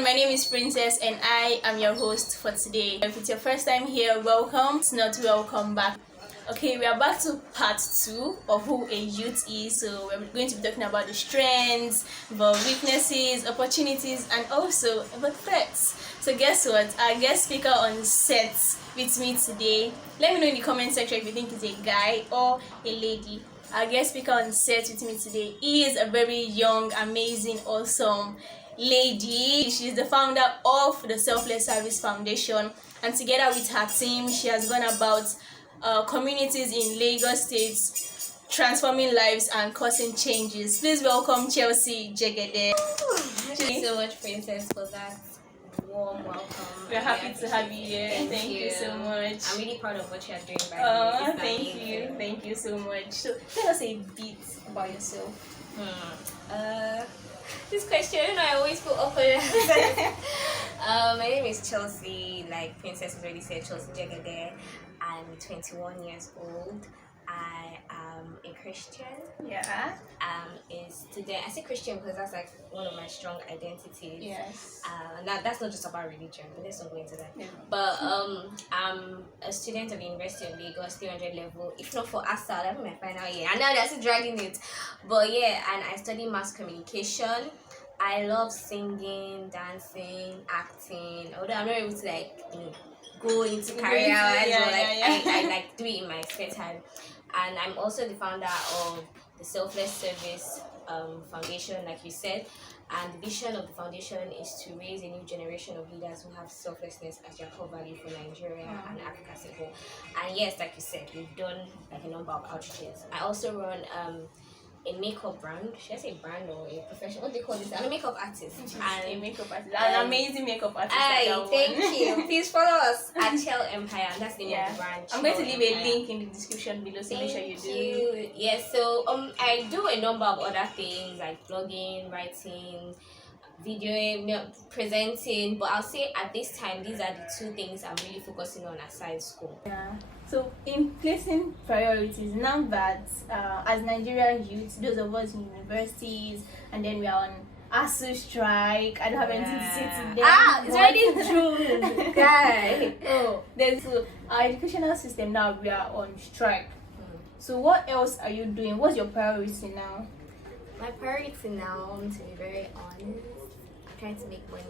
everyone, my name is Princess and I am your host for today. If it's your first time here, welcome. It's not welcome back. Okay, we are back to part 2 of who a youth is. So we're going to be talking about the strengths, about weaknesses, opportunities, and also about threats. So guess what? Our guest speaker on set with me today. Let me know in the comment section if you think he's a guy or a lady. Our guest speaker on set with me today is a very young, amazing, awesome lady. She's the founder of the Selfless Service Foundation, and together with her team, she has gone about communities in Lagos State, transforming lives and causing changes. Please welcome Chelsea Jegede. Thank you so much, Princess, for that warm welcome. We're happy to have you here. Thank you so much. I'm really proud of what you're doing right Oh, now. thank you so much. So tell us a bit about yourself. This question, I always put up it. My name is Chelsea, like Princess has already said, Chelsea Jegede. I'm 21 years old. I am a Christian. Yeah. A student. I say Christian because that's like one of my strong identities. Yes. And that's not just about religion, but let's not go into that. Yeah. But I'm a student of the University of Lagos, 300 level. If not for ASA, that'll be my final year. And now they're still dragging it. But yeah, and I study mass communication. I love singing, dancing, acting. Although I'm not able to go into career I like do it in my spare time. And I'm also the founder of the Selfless Service Foundation, like you said. And the vision of the foundation is to raise a new generation of leaders who have selflessness as their core value for Nigeria and Africa as a whole. And yes, like you said, we've done like a number of outreaches. I also run a makeup brand. Should I say brand or a professional? What do they call this? I'm a makeup artist. And a makeup artist. An amazing makeup artist. Thank you. Please follow us at CHELEMPIRE. That's the name of the brand. I'm going to leave a link in the description below, so make sure you do. Yes, so I do a number of other things like blogging, writing, video, presenting, but I'll say at this time these are the two things I'm really focusing on aside school. Yeah. So in placing priorities, now that as Nigerian youths, those of us in universities, and then we are on ASU strike, I don't have anything to say today. It's already true, guy. There's our educational system now, we are on strike. So what else are you doing? What's your priority now? My priority now, to be very honest, trying to make money.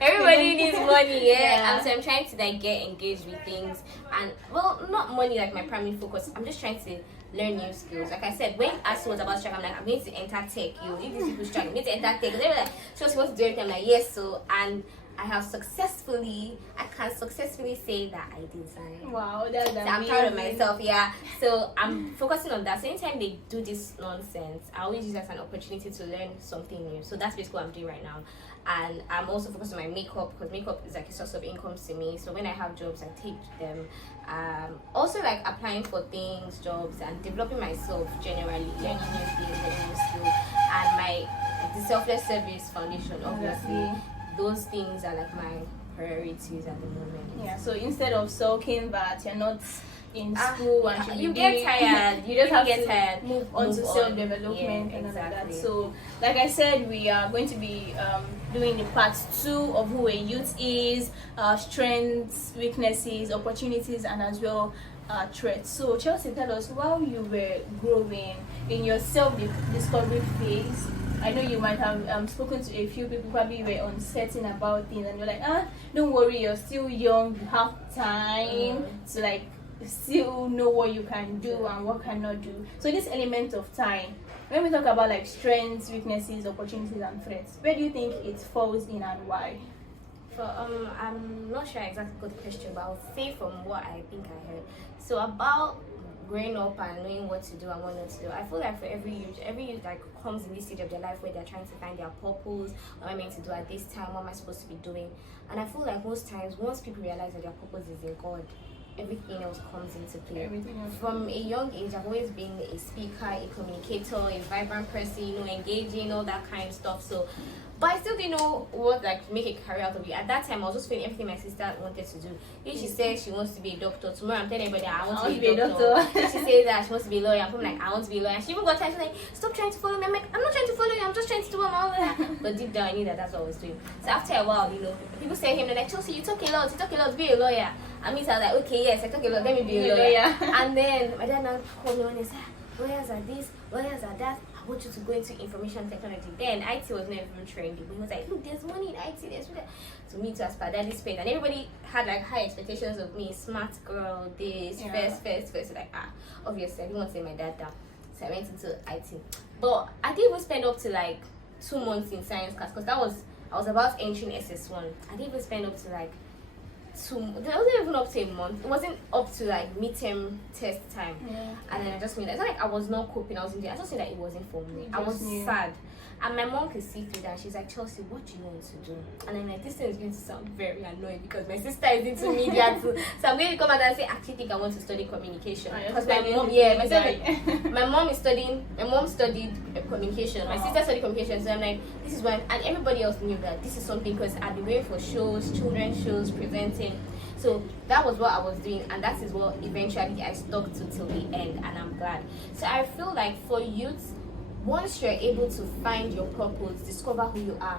Everybody needs money, yeah. So I'm trying to get engaged with things, and not money like my primary focus. I'm just trying to learn new skills. Like I said, when ASU was about strike, I'm like, I'm going to enter tech. If these people strike, I'm going to enter tech. They were like, she wants to do everything. I'm like, yes. So and I can successfully say that I design. Wow, that's amazing. I'm proud of myself, yeah. So I'm focusing on that. So anytime they do this nonsense, I always use it as an opportunity to learn something new. So that's basically what I'm doing right now. And I'm also focused on my makeup because makeup is like a source of income to me. So when I have jobs, I take them. Also like applying for things, jobs, and developing myself generally, learning new things, learning new skills. And the Selfless Service Foundation, obviously. Those things are like my priorities at the moment. Yeah, so instead of sulking that you're not in school and you get tired, you just have get to tired, move on to self-development and all of that. So like I said, we are going to be doing the part 2 of who a youth is, strengths, weaknesses, opportunities, and as well threats. So Chelsea, tell us, while you were growing in your self-discovery phase, I know you might have spoken to a few people, probably you were uncertain about things, and you're like, don't worry, you're still young, you have time to still know what you can do and what cannot do. So this element of time, when we talk about strengths, weaknesses, opportunities, and threats, where do you think it falls in and why? I'm not sure I exactly got the question, but I'll say from what I think I heard. So about growing up and knowing what to do and what not to do, I feel like for every youth that comes in this stage of their life where they're trying to find their purpose, what am I meant to do at this time, what am I supposed to be doing, and I feel like most times once people realize that their purpose is in God, everything else comes into play. From a young age, I've always been a speaker, a communicator, a vibrant person, engaging, all that kind of stuff. So But I still didn't know what make a career out of it. At that time, I was just feeling everything my sister wanted to do. If she says she wants to be a doctor, tomorrow I'm telling everybody I want to be a doctor. If she says that she wants to be a lawyer, I'm like, I want to be a lawyer. She even got tired, she's like, stop trying to follow me. I'm like, I'm not trying to follow you, I'm just trying to do what my all that. But deep down, I knew that that's what I was doing. So after a while, people say to him, they're like, Chelsea, you talk a lot, be a lawyer. I mean, so I was like, okay, yes, I talk a lot, let me be a lawyer. And then my dad now called me and said, lawyers are this, lawyers are that. I want you to go into information technology. Then IT was not even trendy. But he was like, look, there's money in IT, there's that. So me too, as per daddy's space. And everybody had like high expectations of me, smart girl, this, first. So like, obviously I didn't want to let my dad down. So I went into IT. But I didn't even spend up to like 2 months in science class, because I was about entering SS1. I didn't even spend up to like it wasn't even up to a month. It wasn't up to like midterm test time. And then I just knew that it's not like I was not coping. I just knew that it wasn't for me. I was sad. And my mom could see through that. She's like, Chelsea, what do you want to do? And I'm like, this thing is going to sound very annoying because my sister is into media too. So I'm going to come out and say, I actually think I want to study communication. Because my mom studied communication. My sister studied communication. So I'm like, this is why. And everybody else knew that this is something, because I'd be going for shows, children's shows, presenting. So that was what I was doing, and that is what eventually I stuck to till the end, and I'm glad. So I feel like for youth, once you're able to find your purpose, discover who you are,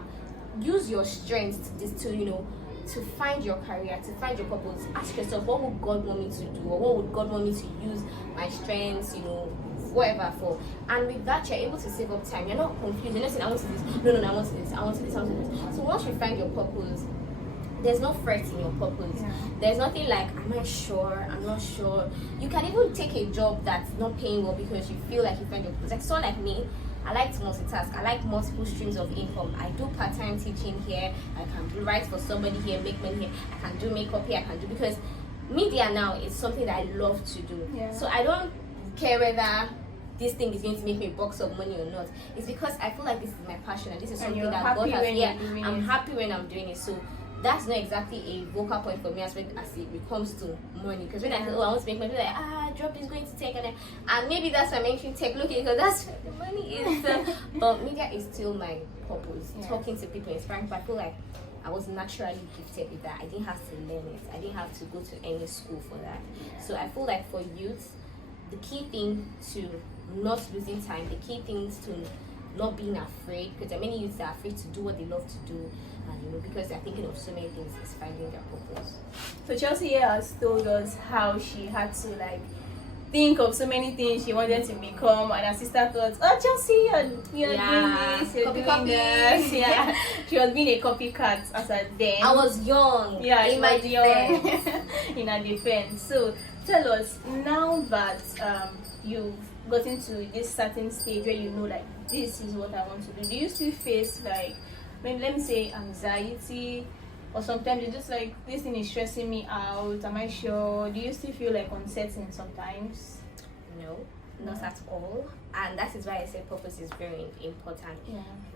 use your strengths to find your career, to find your purpose. Ask yourself, what would God want me to do, or what would God want me to use my strengths, whatever for. And with that, you're able to save up time. You're not confused. You're not saying, I want to do this. No, I want to do this. I want to do this. I want to do this. So once you find your purpose, there's no threat in your purpose. There's nothing like, am I sure? I'm not sure. You can even take a job that's not paying well because you feel like you find your purpose. Like someone like me, I like to multitask. I like multiple streams of income. I do part-time teaching here. I can write for somebody here, make money here. I can do makeup here. Because media now is something that I love to do. So I don't care whether this thing is going to make me a box of money or not. It's because I feel like this is my passion and this is something that God has. I'm happy when I'm doing it. So that's not exactly a vocal point for me as it comes to money. Because when I feel, I want to make money, like, job is going to take, and maybe that's why I'm entering tech looking, because that's where the money is. But media is still my purpose. Talking to people, inspiring people. I feel like I was naturally gifted with that. I didn't have to learn it. I didn't have to go to any school for that. So I feel like for youth, the key thing to not losing time, the key things to not being afraid, because there are many youths that are afraid to do what they love to do, because they're thinking of so many things, is finding their purpose. So Chelsea here has told us how she had to think of so many things she wanted to become, and her sister thought, oh Chelsea, you're doing this, you're doing that. She was being a copycat as a then. I was young. In my defense. In her defense. So tell us, now that you've gotten to this certain stage where you know this is what I want to do you still face let me say anxiety, or sometimes you're just this thing is stressing me out, am I sure? Do you still feel uncertain sometimes? No, not at all. And that is why I say purpose is very important.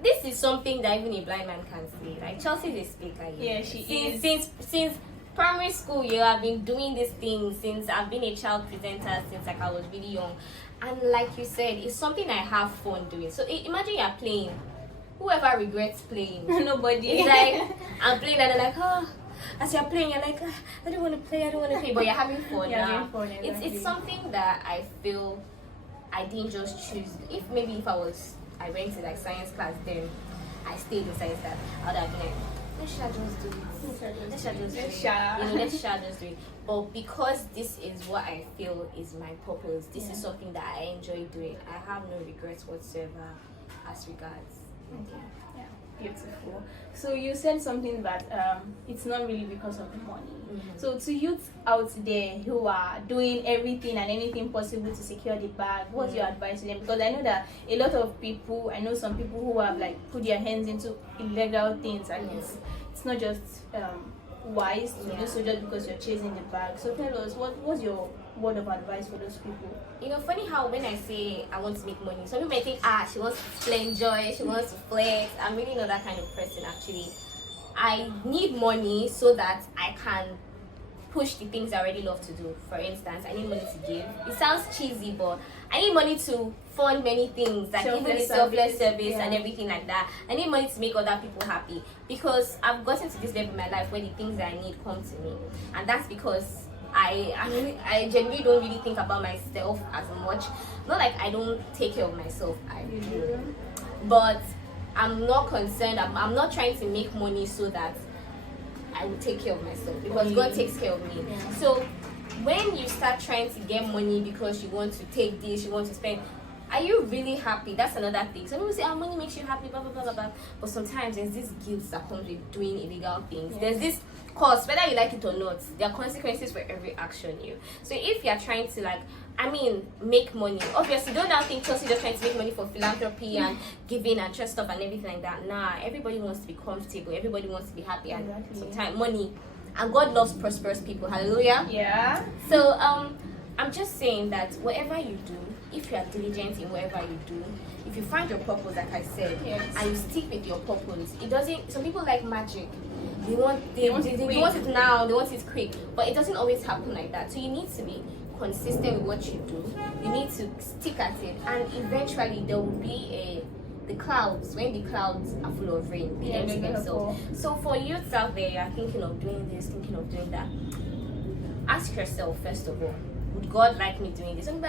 This is something that even a blind man can see. Chelsea is a speaker. She is. Since primary school, I've been doing this thing since I've been a child presenter since I was really young. And like you said, it's something I have fun doing. So imagine you're playing. Whoever regrets playing? Nobody. It's I'm playing and they're as you're playing, you're I don't want to play, but you're having fun. Exactly. It's something that I feel I didn't just choose. If I went to science class, then I stayed in science class, I would have been let's just do it. Let's just do it. But because this is what I feel is my purpose, this is something that I enjoy doing, I have no regrets whatsoever as regards. Beautiful. So you said something that it's not really because of the money. So to youth out there who are doing everything and anything possible to secure the bag, what's your advice to them? Because I know that a lot of people, I know some people who have put their hands into illegal things, and it's not just wise to do so just because you're chasing the bag. So tell us, what's your word of advice for those people? Funny how when I say I want to make money, some people may think, she wants to enjoy, she wants to flex. I'm really not that kind of person, actually. I need money so that I can push the things I already love to do. For instance, I need money to give. It sounds cheesy, but I need money to fund many things, like even selfless service and everything like that. I need money to make other people happy, because I've gotten to this level in my life where the things that I need come to me, and that's because I genuinely don't really think about myself as much. Not like I don't take care of myself, I do, but I'm not concerned. I'm not trying to make money so that I will take care of myself, because God takes care of me. Yeah. So when you start trying to get money because you want to take this, you want to spend, are you really happy? That's another thing. Some people say, money makes you happy, blah, blah, blah, blah, blah. But sometimes there's this guilt that comes with doing illegal things. Yeah. There's this cost, whether you like it or not. There are consequences for every action you. So if you're trying to make money, obviously don't now think Chelsea just trying to make money for philanthropy and giving and trust stuff and everything like that. Nah, everybody wants to be comfortable. Everybody wants to be happy, and sometimes money. And God loves prosperous people. Hallelujah. Yeah. So I'm just saying that whatever you do, if you are diligent in whatever you do, if you find your purpose, like I said, and you stick with your purpose, it doesn't. Some people like magic. They want it now. They want it quick, but it doesn't always happen like that. So you need to be consistent with what you do. You need to stick at it, and eventually there will be the clouds. When the clouds are full of rain, they empty themselves. So for youths out there, you're thinking of doing this, thinking of doing that, ask yourself first of all, would God like me doing this? And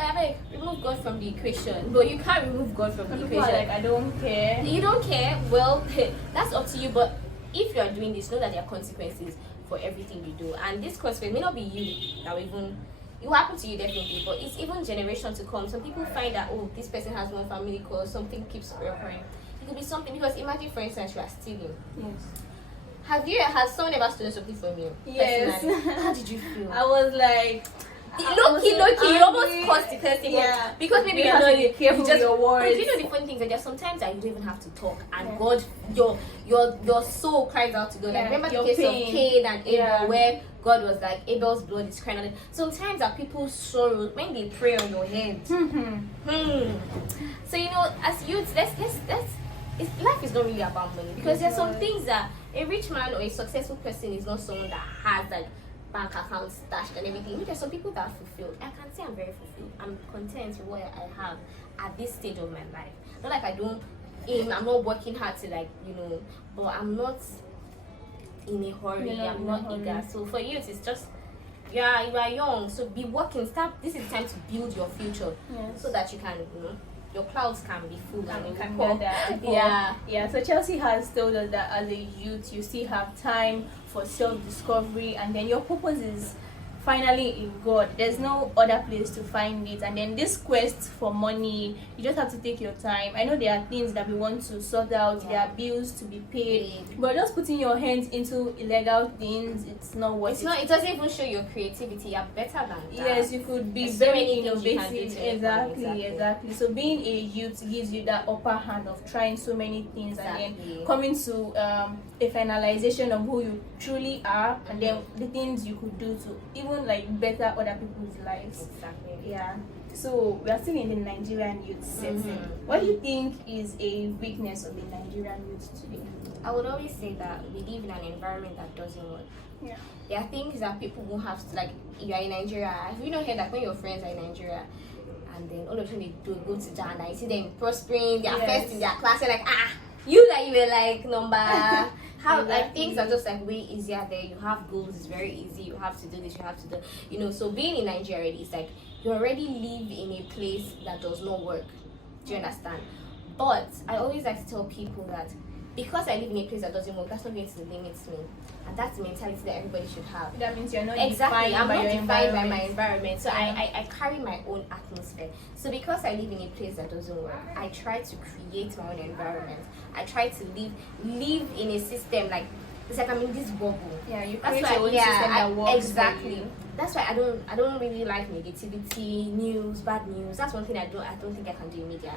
remove God from the equation. But you can't remove God from the equation. Like, I don't care. You don't care? Well, that's up to you. But if you are doing this, know that there are consequences for everything you do. And this consequence may not be you that will even, it will happen to you definitely, but it's even generation to come. Some people find that, this person has one family cause, something keeps recurring. It could be something, because imagine, for instance, you are stealing. Yes. Has someone ever stolen something from you? Yes. How did you feel? I was like, Low-key, you almost caused the person. Yeah. Because maybe you have to be careful with your words. But you know the funny thing is that there are sometimes that you don't even have to talk, and God, your soul cries out to God. Like, remember the case of Cain and Abel, where God was like, Abel's blood is crying out. Sometimes that people's sorrow, when they pray on your head. So as youths, life is not really about money, because there's some things that a rich man or a successful person is not someone that has like bank account stashed and everything. There's some people that are fulfilled. I can say I'm very fulfilled. I'm content with what I have at this stage of my life. Not like I don't aim, I'm not working hard to but I'm not in a hurry. I'm not eager. So for you, it's just you are young, so be working. This is the time to build your future, so that you can your clouds can be full and you can pour. Yeah. So Chelsea has told us that as a youth, you still have time for self-discovery, and then your purpose is finally in God. There's no other place to find it. And then this quest for money, you just have to take your time. I know there are things that we want to sort out, there are bills to be paid, but just putting your hands into illegal things, it's not worth it. It doesn't even show your creativity. You're better than that. Yes, you could be There's very so innovative. Exactly. So being a youth gives you that upper hand of trying so many things, and then coming to a finalization of who you truly are, and then the things you could do to even better other people's lives. Exactly. Yeah. So we are still in the Nigerian youth setting. What do you think is a weakness of the Nigerian youth today? I would always say that we live in an environment that doesn't work. Yeah. There are things that people won't have to, you are in Nigeria. Have you not heard that when your friends are in Nigeria, and then all of a sudden they go to Ghana, you see them prospering, they are first in their class, and you were number. How things are just way easier there. You have goals, it's very easy. You have to do this, you have to do so being in Nigeria, it's you already live in a place that does not work. Do you understand? But I always like to tell people that because I live in a place that doesn't work, that's not going to limit me. And that's the mentality that everybody should have. That means you're not exactly. I'm not defined by my environment. So I carry my own atmosphere. So because I live in a place that doesn't work, I try to create my own environment. I try to live in a system it's like I'm in this bubble. Yeah, you create your own system that works. Exactly. That's why I don't really like negativity, news, bad news. That's one thing I don't think I can do in media.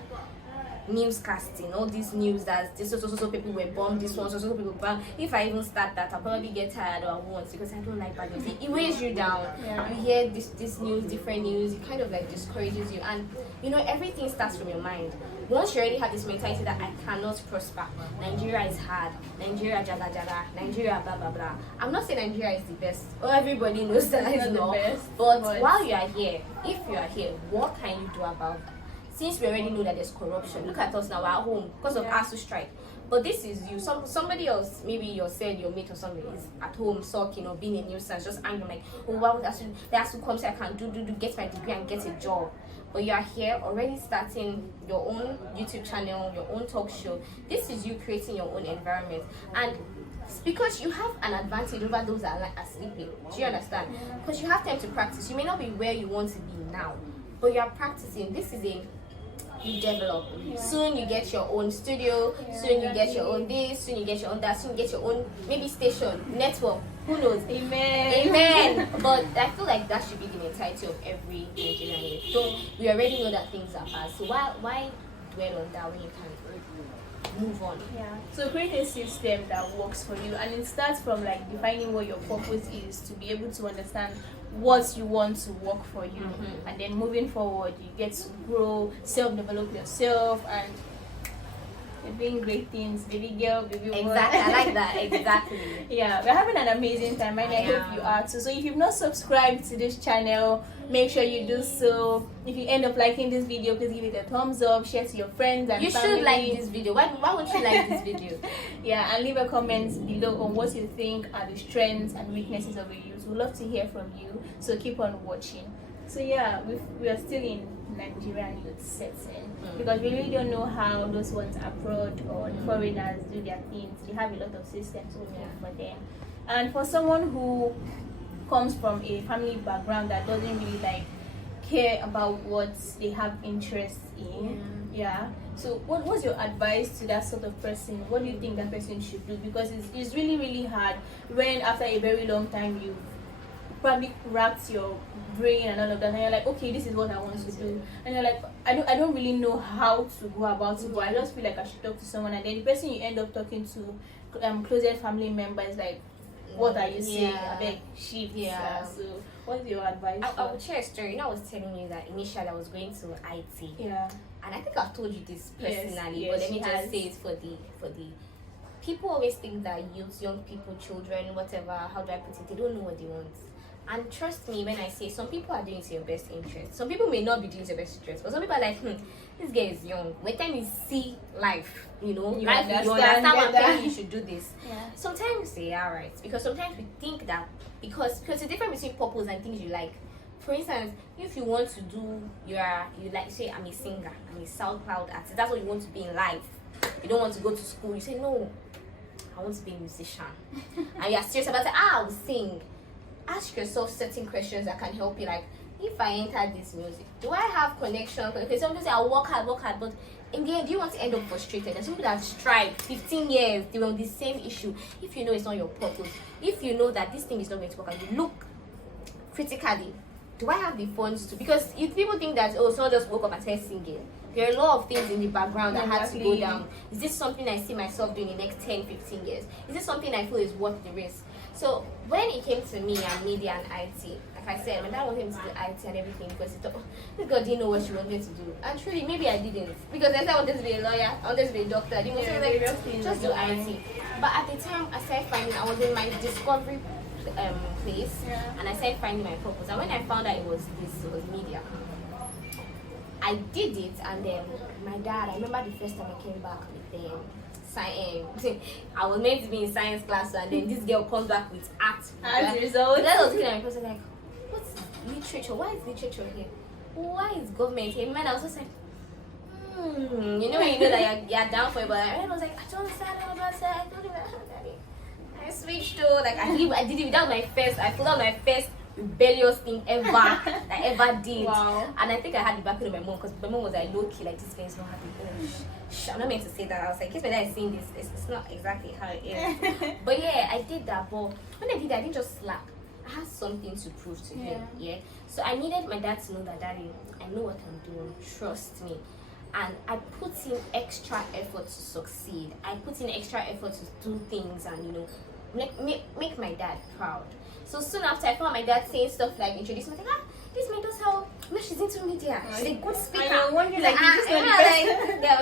Newscasting, all these news that this so people were bombed, this one so people bombed. If I even start that, I'll probably get tired or I won't, because I don't like bad news. It weighs you down. You hear this news, different news, it kind of discourages you, and everything starts from your mind. Once you already have this mentality that I cannot prosper, Nigeria is hard, Nigeria jaga jaga, Nigeria blah blah blah. I'm not saying Nigeria is the best. Everybody knows that it's not the best. But while you are here, if you are here, what can you do about that? Since we already know that there's corruption, look at us now, we're at home because of ASU strike. But this is you. Somebody else, maybe your mate or somebody is at home sulking or being a nuisance, just angry like, oh, why would they have to come so I can do get my degree and get a job. But you are here already starting your own YouTube channel, your own talk show. This is you creating your own environment, and because you have an advantage over those that are sleeping. Do you understand? Because you have time to practice. You may not be where you want to be now, but you are practicing. This is you develop. Soon you get your own studio. Soon you get your own this. Soon you get your own that. Soon you get your own maybe station, network. Who knows? Amen. But I feel like that should be the mentality of every Nigerian youth. So we already know that things are bad. So why dwell on that when you can move on? Yeah. So create a system that works for you, and it starts from like defining what your purpose is, to be able to understand what you want to work for you, and then moving forward you get to grow, self-develop yourself, and you're doing great things, baby girl, baby boy. Exactly, I like that. Exactly. Yeah, we're having an amazing time, and I hope you are too. So if you've not subscribed to this channel, make sure you do so. If you end up liking this video, please give it a thumbs up, share to your friends and you family. should like this video. Why would you like this video? Yeah, and leave a comment below on what you think are the strengths and weaknesses of a youth. We'd love to hear from you, so keep on watching. So yeah, we are still in Nigerian youth setting, because we really don't know how those ones abroad or the foreigners do their things. They have a lot of systems working for them. And for someone who comes from a family background that doesn't really like care about what they have interest in, so what's your advice to that sort of person? What do you think that person should do? Because it's really, really hard when after a very long time you've probably racked your brain and all of that, and you're like, okay, this is what I want to do, and you're like, I don't really know how to go about it, but I just feel like I should talk to someone. And then the person you end up talking to, closest family members, like, what are you saying? I beg, shift. So what's your advice? I will share a story. I was telling you that initially I was going to IT. And I think I've told you this personally, but let me just say it for the people always think that youth, young people, children, whatever, how do I put it, they don't know what they want. And trust me when I say some people are doing it to your best interest. Some people may not be doing it to your best interest, but some people are like, this girl is young. When time you see life, you understand why you should do this. Sometimes they are right, because sometimes we think that because the difference between purpose and things you like. For instance, if you want to do you like say I'm a singer, I'm a SoundCloud artist, that's what you want to be in life. You don't want to go to school. You say no, I want to be a musician, and you are serious about it. I will sing. Ask yourself certain questions that can help you. Like, if I enter this music, do I have connection? Because sometimes I'll work hard, but in the end, do you want to end up frustrated? There's people that have strived 15 years, they were on the same issue. If you know it's not your purpose, if you know that this thing is not going to work, and you look critically, do I have the funds to? Because if people think that, oh, someone just woke up and started singing, there are a lot of things in the background that had to go down. Is this something I see myself doing in the next 10, 15 years? Is this something I feel is worth the risk? So when it came to me and media and IT, like I said, my dad wanted me to do IT and everything because he thought, this girl didn't know what she wanted to do. And truly, maybe I didn't. Because I wanted to be a lawyer, I wanted to be a doctor. I didn't want to like, just do IT. But at the time, I started finding, I was in my discovery place, and I started finding my purpose. And when I found out it was media, I did it. And then my dad, I remember the first time I came back with them. I was meant to be in science class, and then this girl comes back with art. As a result, that was looking at my person like, what's literature? Why is literature here? Why is government here? Man, I was just like, when you know that you're down for it, but I was like, I don't understand all about that. I told him that. I switched to I did it. That was my first. I feel that was my first rebellious thing ever that I ever did. Wow. And I think I had the backing of my mom, because my mom was like low key, like, this guy is not happy. I'm not meant to say that. I was like, in case my dad is seeing this, it's not exactly how it is. But yeah, I did that. But when I did that, I didn't just slack. I had something to prove to him. So I needed my dad to know that, Daddy, I know what I'm doing. Trust me. And I put in extra effort to succeed. I put in extra effort to do things and make my dad proud. So soon after, I found my dad saying stuff like, introducing me, like, this my daughter, she's into media. She's a good speaker. I know, one year like, I was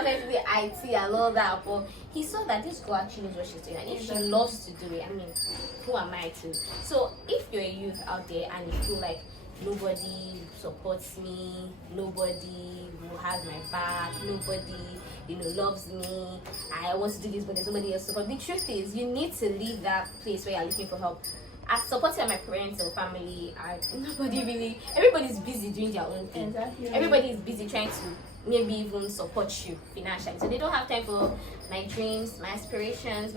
trying to be IT and all that, but he saw that this girl actually knows what she's doing, and if she loves to do it, I mean, who am I to? So if you're a youth out there and you feel like nobody supports me, nobody will have my back, nobody, loves me. I want to do this, but there's nobody else to support. The truth is, you need to leave that place where you're looking for help. As supported by my parents or family, everybody's busy doing their own thing. Exactly. Everybody is busy trying to maybe even support you financially, so they don't have time for my dreams, my aspirations,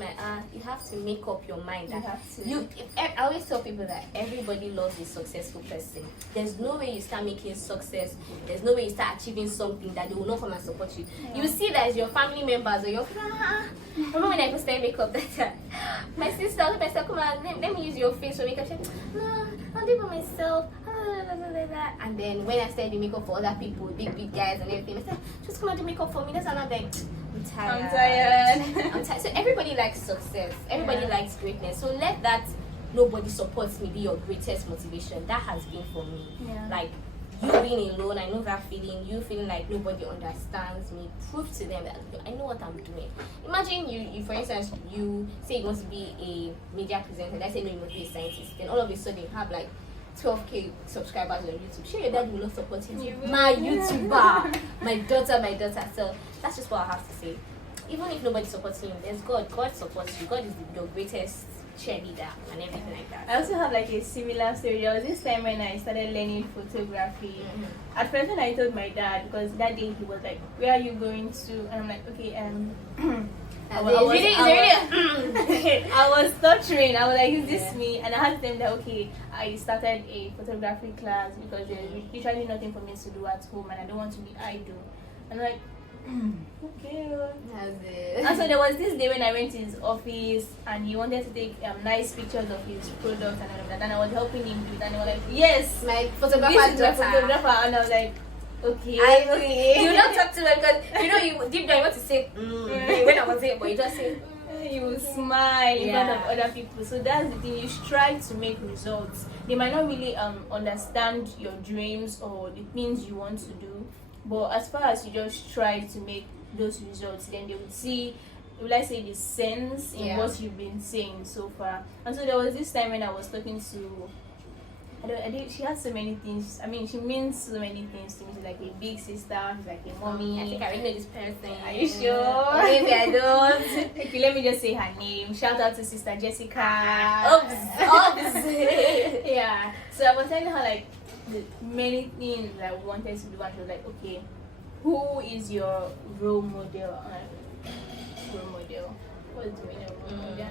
you have to make up your mind that I always tell people that everybody loves a successful person. There's no way you start making success, there's no way you start achieving something that they will not come and support you. You see that as your family members or your remember when I posted makeup that time, my sister come on, let me use your face for makeup. She said, no, I'll do it for myself. And then when I started the makeup for other people, big guys and everything, I said, just come and do makeup for me. That's another like, I'm tired. So everybody likes success. Everybody likes greatness. So let that nobody supports me be your greatest motivation. That has been for me. Yeah. Like, you being alone, I know that feeling. You feeling like nobody understands me. Prove to them that I know what I'm doing. Imagine you for instance, you say you want to be a media presenter. Let's say no, you want to be a scientist. Then all of a sudden you have like 12k subscribers on YouTube. Sure, your dad will not support you. My YouTuber, my daughter. So that's just what I have to say. Even if nobody supports you, there's God. God supports you. God is your greatest cheerleader and everything like that. I also have like a similar story. There was this time when I started learning photography. At first when I told my dad, because that day he was like, where are you going to? And I'm like, okay, I was stuttering. I was like, is this me? And I had to tell him that, okay, I started a photography class because there's literally nothing for me to do at home and I don't want to be idle. And I'm like, okay. That's it. And so there was this day when I went to his office and he wanted to take nice pictures of his products and all of that, and I was helping him do it, and he was like, yes, my this photographer is my photographer. And I was like, okay. You don't talk to them because you deep down you want to say when I was there, but you just say you smile in front of other people. So that's the thing, you strive to make results. They might not really understand your dreams or the things you want to do, but as far as you just strive to make those results, then they would see, will I say, the sense in what you've been saying so far. And so there was this time when I was talking to she has so many things. I mean, she means so many things to me. She's like a big sister. She's like a mommy. I think I already know this person. Are you sure? Maybe I don't. Okay, let me just say her name. Shout out to Sister Jessica. Oops. Yeah. So I was telling her like the many things that I wanted to do, and she was like, okay, who is your role model? Role model. What's the meaning of role model?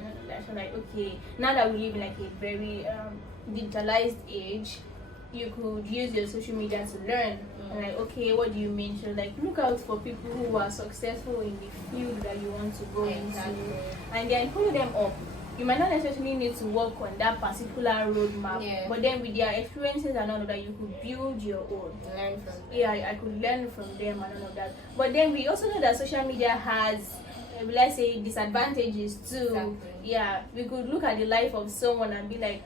So like, okay, now that we live in like a very digitalized age, you could use your social media to learn. And like, okay, what do you mean? So like, look out for people who are successful in the field that you want to go into, and then follow them up. You might not necessarily need to work on that particular roadmap, but then with their experiences and all of that, you could build your own. Learn from them. Yeah, I could learn from them and all of that. But then we also know that social media has, let's say, disadvantages too. Exactly. Yeah, we could look at the life of someone and be like,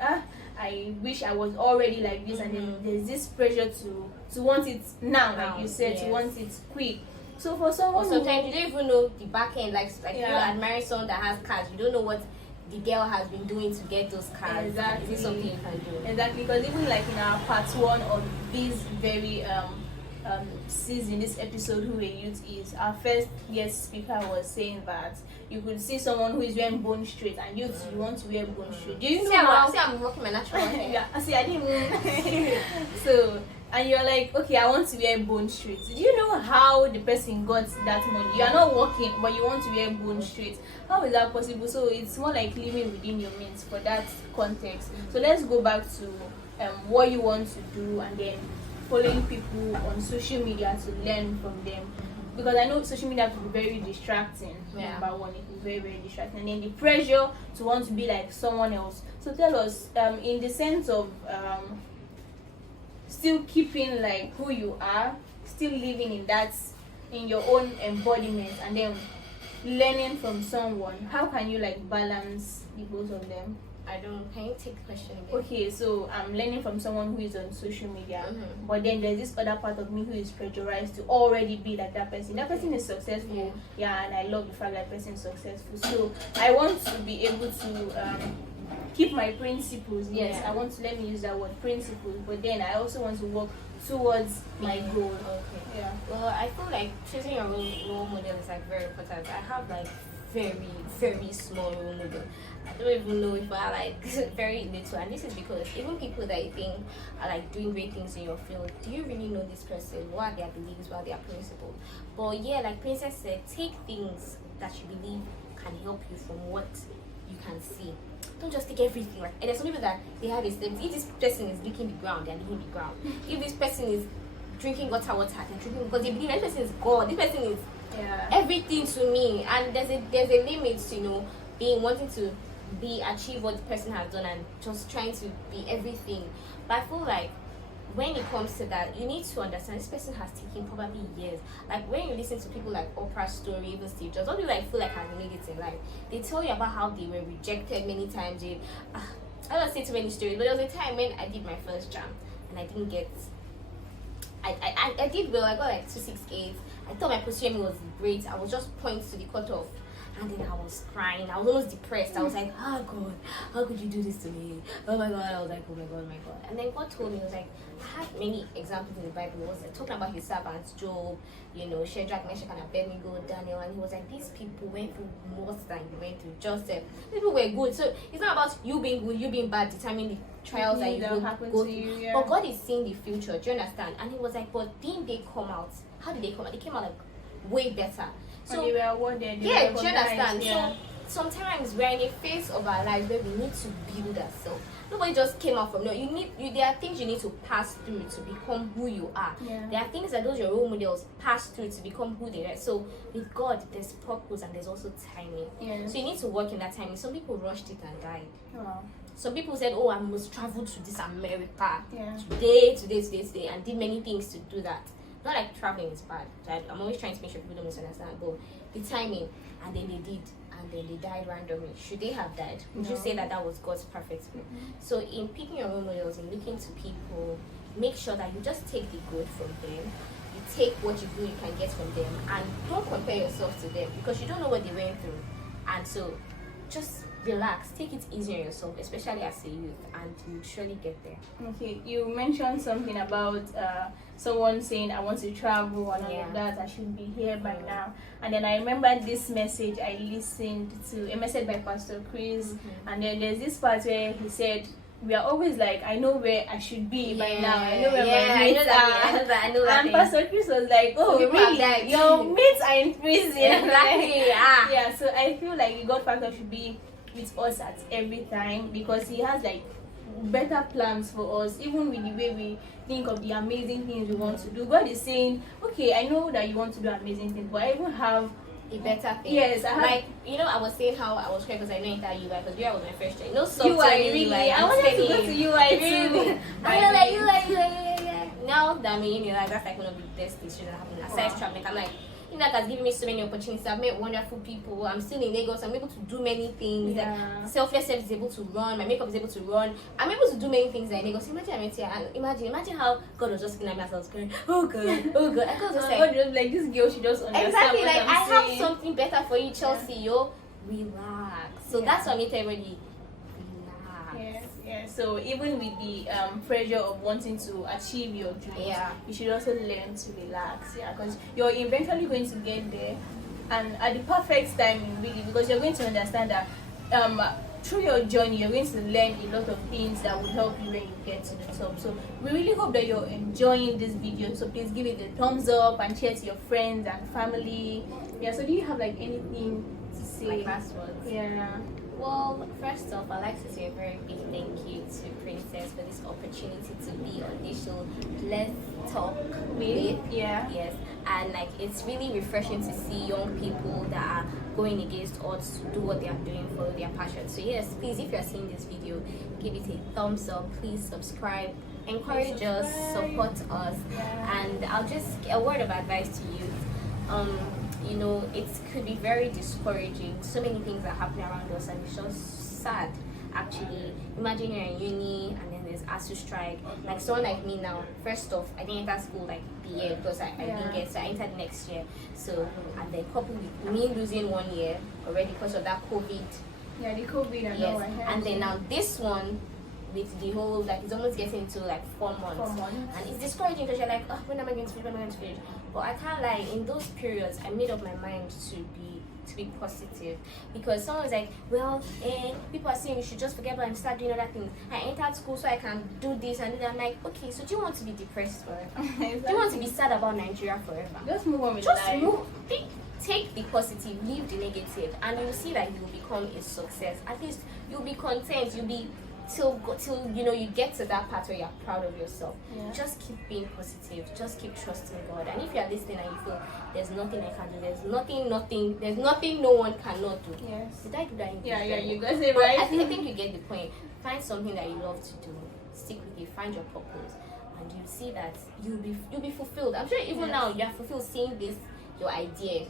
I wish I was already like this, and then there's this pressure to want it now, like you said, to want it quick. So for someone, sometimes you don't even know the back end, like you're admiring someone that has cars, you don't know what the girl has been doing to get those cars. Exactly. Is it something you can do? Exactly, because even like in our part one of this very season, this episode, who a youth is, our first guest speaker was saying that you could see someone who is wearing bone straight, and you want to wear bone straight. Do you know how? I'm working my natural hair. Yeah, I see. I didn't. So, and you're like, okay, I want to wear bone straight. Do you know how the person got that money? You are not working, but you want to wear bone straight. How is that possible? So it's more like living within your means for that context. So let's go back to what you want to do, and then following people on social media to learn from them, because I know social media can be very distracting. Number one, it can be very, very distracting, and then the pressure to want to be like someone else. So tell us, in the sense of still keeping like who you are, still living in that, in your own embodiment, and then learning from someone, how can you like balance the both of them? I don't. Can you take the question again? Okay, so I'm learning from someone who is on social media, but then there's this other part of me who is pressurized to already be like that person. That person is successful, and I love the fact that person is successful. So I want to be able to keep my principles. Yes, Yeah. I want to, let me use that word, principles, but then I also want to work towards my goal. Okay. Yeah. Well, I feel like choosing your role model is like very important. I have like very, very small role model. I don't even know if I like very little, and this is because even people that you think are like doing great things in your field, do you really know this person? What are their beliefs? What are their principles? But yeah, like Princess said, take things that you believe can help you from what you can see. Don't just take everything. Like, and there's some people that they have a statement. If this person is licking the ground, they're licking the ground. If this person is drinking water, they're drinking, because they believe this person is God. This person is everything to me. And there's a limit to, being wanting to achieve what the person has done and just trying to be everything. But I feel like when it comes to that, you need to understand this person has taken probably years. Like when you listen to people like Oprah's story, even Steve Jobs, don't you like feel like has made it in life? They tell you about how they were rejected many times. I don't say too many stories, but there was a time when I did my first jam and I didn't get. I did well. I got like 268. I thought my position was great. I was just points to the cutoff. And then I was crying. I was almost depressed. I was like, oh God, how could you do this to me? Oh my God. I was like, oh my God, oh my God. And then God told me, I was like, I had many examples in the Bible. It was talking about his servants, Job, Shadrach, Meshach, and Abednego, Daniel. And he was like, these people went through more than you went through. Joseph. These people were good. So it's not about you being good, you being bad, determining the trials that you go through. Yeah. But God is seeing the future. Do you understand? And he was like, but didn't they come out? How did they come out? They came out like way better. So they were awarded. Yeah, do you understand? Yeah. So sometimes we're in a phase of our lives where we need to build ourselves. Nobody just came out from no. There are things you need to pass through to become who you are. Yeah. There are things that those your role models pass through to become who they are. So with God, there's purpose and there's also timing. Yeah. So you need to work in that timing. Some people rushed it and died. Wow. Some people said, "Oh, I must travel to this America today, today," and did many things to do that. Not like traveling is bad. I'm always trying to make sure people don't misunderstand. But the timing, and then they did, and then they died randomly. Should they have died? Would you say that was God's perfect will? So in picking your role models and looking to people, make sure that you just take the good from them. You take what you feel you can get from them, and don't compare yourself to them because you don't know what they went through. And so, just relax, take it easy on yourself, especially as a youth, and you'll surely get there. Okay, you mentioned something about someone saying I want to travel and all of that, I should be here by now. And then I remember this message I listened to, a message by Pastor Chris, and then there's this part where he said, we are always like, I know where I should be by now. I know where my mates are. I know that. And Pastor Chris was like, oh, so really? Your mates are in prison. Exactly. Yeah, so I feel like the God factor should be with us at every time because he has like better plans for us, even with the way we think of the amazing things we want to do. God is saying, okay, I know that you want to do amazing things, but I even have a better thing. Yes, I have. Like, I was saying how I was crying because I know that UI, because UI was my first choice. Really? I wanted to go to UI too. I was like, UI. Now that I'm in UI, that's like one of the best things that happened. Aside traveling, I'm like, that has given me so many opportunities. I've met wonderful people. I'm still in Lagos. I'm able to do many things. Like, selfless self is able to run. My makeup is able to run. I'm able to do many things in Lagos. Imagine I went here and imagine how God was just looking at me as I was going, oh God. And God was just like this girl, she just understand. Exactly. Like, I saying. have something better for you, Chelsea. Yo, relax. So that's what I mean to everybody. Yeah. So even with the pressure of wanting to achieve your dreams, you should also learn to relax. Yeah, because you're eventually going to get there, and at the perfect timing, really, because you're going to understand that through your journey, you're going to learn a lot of things that will help you when you get to the top. So we really hope that you're enjoying this video. So please give it a thumbs up and share to your friends and family. Yeah. So do you have like anything to say? Like last words. Yeah. Well, first off, I'd like to say a very big thank you to Princess for this opportunity to be on this show. Let's talk with. Yes. And like, it's really refreshing to see young people that are going against odds to do what they are doing, follow their passion. So yes, please, if you're seeing this video, give it a thumbs up. Please subscribe. Encourage us, support us. And I'll just a word of advice to you. It could be very discouraging. So many things are happening around us, and it's just sad. Actually, imagine you're in uni and then there's ASU strike. Like someone like me now, first off, I didn't enter school like the year because I didn't get, so I entered next year. So, and then coupled with me losing 1 year already because of that COVID Yeah, the COVID and Yes, all. I heard. and then now this one with the whole, like, it's almost getting to like 4 months. 4 months. And it's discouraging because you're like, oh, when am I going to finish? When am I going to finish? But I can't lie, in those periods I made up my mind to be positive, because someone was like, well, people are saying we should just forget about it and start doing other things. I entered school so I can do this and do that. I'm like, okay, so do you want to be depressed forever? Exactly. Do you want to be sad about Nigeria forever? Just move on with Just life. move. Take the positive, leave the negative, and you'll see that you'll become a success. At least you'll be content. You'll be till you get to that part where you're proud of yourself. Yeah. Just keep being positive. Just keep trusting God. And if you're listening and you feel there's nothing I can do, there's nothing no one cannot do. Yes. Did I do that in Yeah, English? you got it But right. I think you get the point. Find something that you love to do. Stick with it. Find your purpose, and you see that you'll be fulfilled. I'm sure even now you're fulfilled seeing this your idea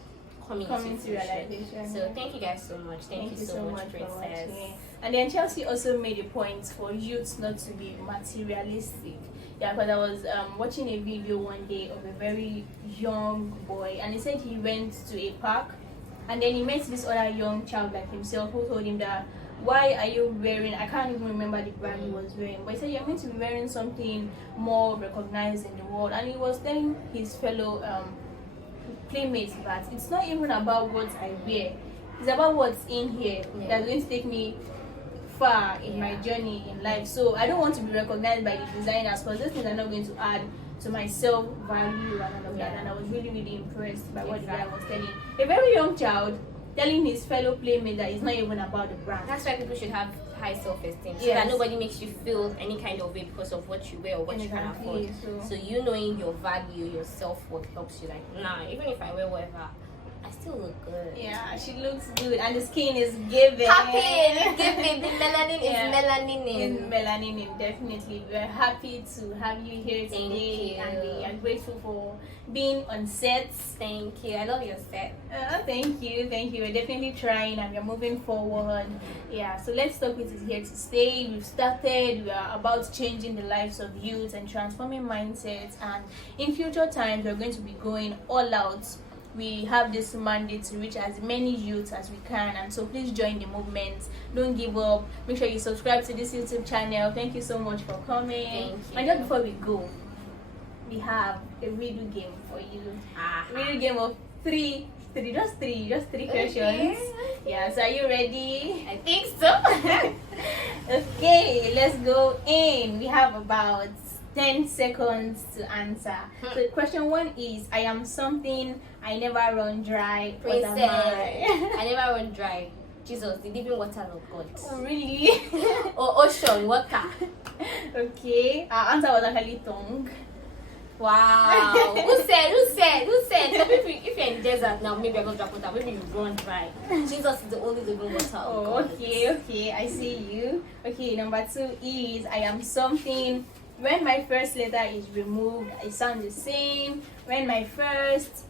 coming to realization. realization. So thank you guys so much. Thank you so much, for Princess. watching. And then Chelsea also made a point for youth not to be materialistic. Yeah, because I was watching a video one day of a very young boy, and he said he went to a park, and then he met this other young child like himself who told him that, why are you wearing, I can't even remember the brand he was wearing, but he said you're meant to be wearing something more recognized in the world. And he was telling his fellow playmates that it's not even about what I wear, it's about what's in here that's going to take me far in my journey in life. So I don't want to be recognized by the designers, because those things are not going to add to my self value and all of that. And I was really impressed by what the guy was telling a very young child, telling his fellow playmate that it's not even about the brand. That's why people should have high self-esteem, so Yes. that nobody makes you feel any kind of way because of what you wear or what you can afford. So you knowing your value, your self-worth helps you, like, nah, even if I wear whatever, I still look good. Yeah, she looks good, and the skin is giving. Happy, giving. The melanin is melanin. It's melanin, definitely. We're happy to have you here today, and we are grateful for being on set. Thank you. I love your set. Thank you. We're definitely trying, and we're moving forward. Yeah, so Let's Talk It is here to stay. We've started. We are about changing the lives of youth and transforming mindsets, and in future times we're going to be going all out. We have this mandate to reach as many youths as we can, and so please join the movement. Don't give up. Make sure you subscribe to this YouTube channel. Thank you so much for coming. Thank you. And just before we go, we have a riddle game for you. Riddle game of three questions. Yeah, so are you ready? I think so. Okay, let's go in. We have about 10 seconds to answer. So question 1 is, I am something, I never run dry. What am Princess. I? I never run dry. Jesus, the living water of God. Oh, really? Or ocean water. Okay, our answer was actually tongue. Wow. Who said? So if you're in desert now, maybe I go drop water, maybe you run dry. Jesus is the only living water of Oh, God. okay, I see you. Okay, number 2 is, I am something. When my first letter is removed, I sound the same. When my first,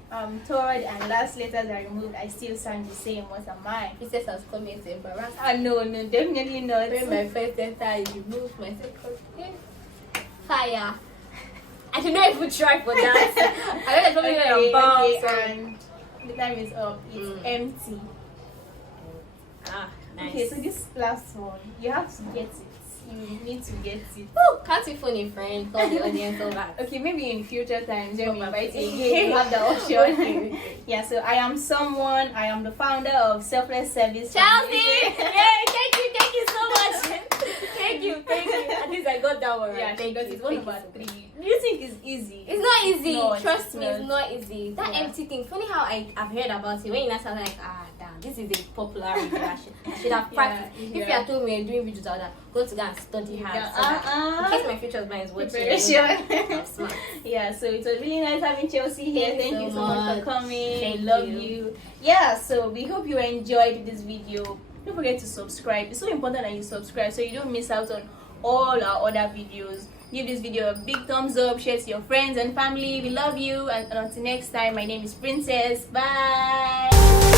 third, and last letters are removed, I still sound the same. What am I? Princess has come here to embarrass. No, definitely not. When my first letter is removed, my second fire. I did not even try for that. I know it's probably Okay, about and the time is up. It's empty. Nice. Okay, so this last one, you have to get it. You need to get it. Woo, can't you phone a friend? Call the audience over. Okay, maybe in future times when we invite you Okay. again, you have the option. Okay. Yeah, so I am someone. I am the founder of Selfless Service. Chelsea! Yay, thank you so much. Thank you. At least I got that one right. Yeah, she got it. One Thank over you. 3. Do you think it's easy? It's not easy. No, Trust it's me, not. it's not easy. That Yeah. empty thing. Funny how I've heard about it. When you now sound like, damn, this is a popular video. I should have practiced. If you had told me you're doing videos out there, go to go and study hard. Yeah, So that in case my future husband is watching. Preparation. I'm smart. Yeah, so it was really nice having Chelsea here. Thank you so much for coming. Thank Love you. you. Yeah, so we hope you enjoyed this video. Don't forget to subscribe. It's so important that you subscribe so you don't miss out on all our other videos. Give this video a big thumbs up, share to your friends and family. We love you, and until next time, my name is Princess. Bye.